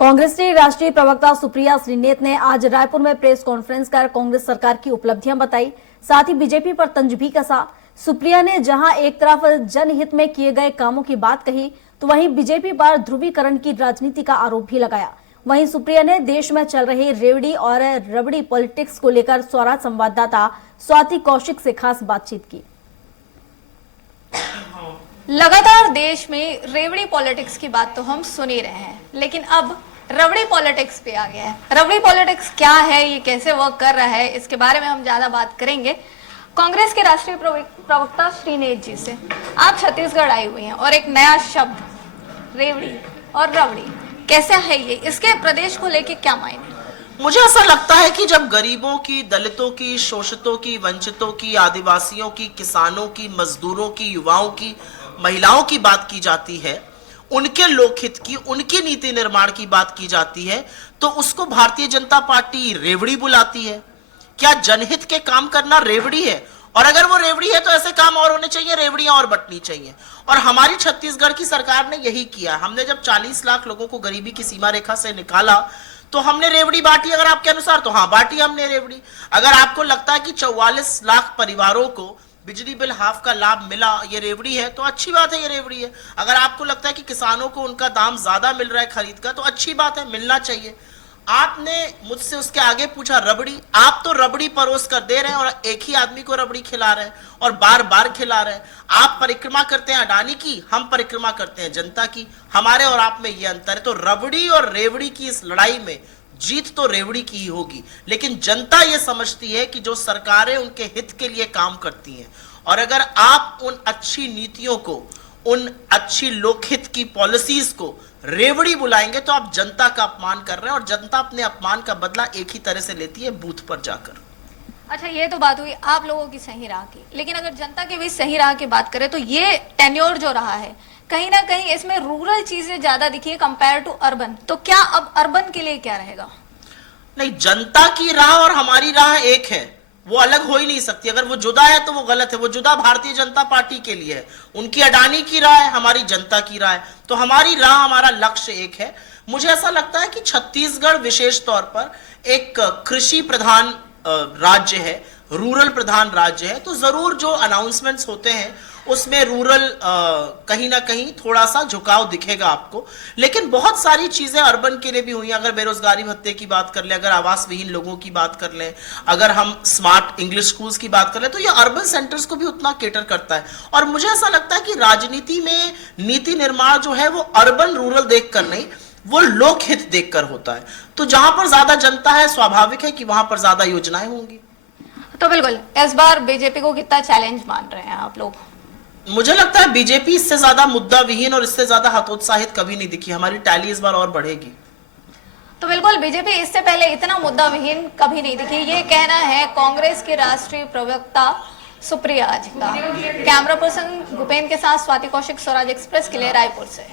कांग्रेस की राष्ट्रीय प्रवक्ता सुप्रिया श्रीनेत ने आज रायपुर में प्रेस कॉन्फ्रेंस कर कांग्रेस सरकार की उपलब्धियां बताई, साथ ही बीजेपी पर तंज भी कसा। सुप्रिया ने जहां एक तरफ जनहित में किए गए कामों की बात कही, तो वहीं बीजेपी पर ध्रुवीकरण की राजनीति का आरोप भी लगाया। वहीं सुप्रिया ने देश में चल रही रेवड़ी और रबड़ी पॉलिटिक्स को लेकर स्वराज संवाददाता स्वाति कौशिक से खास बातचीत की। लगातार देश में रेवड़ी पॉलिटिक्स की बात तो हम सुन ही रहे हैं, लेकिन अब रबड़ी पॉलिटिक्स पे आ गया है। रबड़ी पॉलिटिक्स क्या है, ये कैसे वर्क कर रहा है, इसके बारे में हम ज्यादा बात करेंगे कांग्रेस के राष्ट्रीय प्रवक्ता श्रीनेत जी से। आप छत्तीसगढ़ आई हुई हैं और एक नया शब्द रेवड़ी और रबड़ी कैसे है ये, इसके प्रदेश को लेके क्या मायने? मुझे ऐसा लगता है कि जब गरीबों की, दलितों की, शोषितों की, वंचितों की, आदिवासियों की, किसानों की, मजदूरों की, युवाओं की, महिलाओं की बात की जाती है, उनके लोकहित की, उनकी नीति निर्माण की बात की जाती है, तो उसको भारतीय जनता पार्टी रेवड़ी बुलाती है। क्या जनहित के काम करना रेवड़ी है? और अगर वो रेवड़ी है तो ऐसे काम और होने चाहिए, रेवड़ियां और बंटनी चाहिए। और हमारी छत्तीसगढ़ की सरकार ने यही किया। हमने जब 40 लाख लोगों को गरीबी की सीमा रेखा से निकाला तो हमने रेवड़ी बांटी। अगर आपके अनुसार तो हाँ, बांटी हमने रेवड़ी। अगर आपको लगता है कि 44 लाख परिवारों को बिजली बिल हाफ का लाभ मिला, ये रेवड़ी है, तो अच्छी बात है, ये रेवड़ी है। अगर आपको लगता है कि किसानों को उनका दाम ज्यादा मिल रहा है खरीद का, तो अच्छी बात है, मिलना चाहिए। आपने मुझसे उसके आगे पूछा रबड़ी। आप तो रबड़ी परोस कर दे रहे हैं और एक ही आदमी को रबड़ी खिला रहे हैं और बार बार खिला रहे हैं। आप परिक्रमा करते हैं अडानी की, हम परिक्रमा करते हैं जनता की। हमारे और आप में ये अंतर है। तो रबड़ी और रेवड़ी की इस लड़ाई में जीत तो रेवड़ी की ही होगी, लेकिन जनता ये समझती है कि जो सरकारें उनके हित के लिए काम करती हैं, और अगर आप उन अच्छी नीतियों को, उन अच्छी लोकहित की पॉलिसीज को रेवड़ी बुलाएंगे तो आप जनता का अपमान कर रहे हैं, और जनता अपने अपमान का बदला एक ही तरह से लेती है, बूथ पर जाकर। अच्छा, ये तो बात हुई आप लोगों की सही राह की, लेकिन अगर जनता के भी सही राह की बात करें तो ये टेन्योर जो रहा है, कहीं ना कहीं इसमें रूरल चीजें ज्यादा दिखी है कंपेयर टू अर्बन। तो क्या अब अर्बन के लिए क्या रहेगा? नहीं, जनता की राह और हमारी राह एक है, वो अलग हो ही नहीं सकती। अगर वो जुदा है तो वो गलत है। वो जुदा भारतीय जनता पार्टी के लिए है, उनकी अडानी की राह है, हमारी जनता की राह है। तो हमारी राह, हमारा लक्ष्य एक है। मुझे ऐसा लगता है कि छत्तीसगढ़ विशेष तौर पर एक कृषि प्रधान राज्य है, रूरल प्रधान राज्य है, तो जरूर जो अनाउंसमेंट्स होते हैं उसमें रूरल कहीं ना कहीं थोड़ा सा झुकाव दिखेगा आपको। लेकिन बहुत सारी चीजें अर्बन के लिए भी हुई। अगर बेरोजगारी भत्ते की बात कर लें, अगर आवास विहीन लोगों की बात कर लें, अगर हम स्मार्ट इंग्लिश स्कूल्स की बात कर लें, तो ये अर्बन सेंटर्स को भी उतना केटर करता है। और मुझे ऐसा लगता है कि राजनीति में नीति निर्माण जो है वो अर्बन रूरल देखकर नहीं, वो लोकहित देखकर होता है। तो जहां पर ज्यादा जनता है, स्वाभाविक है कि वहां पर ज्यादा योजनाएं होंगी। तो बिल्कुल, इस बार बीजेपी को कितना चैलेंज मान रहे हैं आप लोग? मुझे लगता है बीजेपी इससे ज्यादा मुद्दा विहीन और इससे ज्यादा हतोत्साहित कभी नहीं दिखी। हमारी टैली इस बार और बढ़ेगी। तो बिल्कुल, बीजेपी इससे पहले इतना मुद्दा विहीन कभी नहीं दिखी, ये कहना है कांग्रेस के राष्ट्रीय प्रवक्ता सुप्रिया जी का। कैमरा पर्सन भूपेन के साथ स्वाति कौशिक, स्वराज एक्सप्रेस के लिए रायपुर से।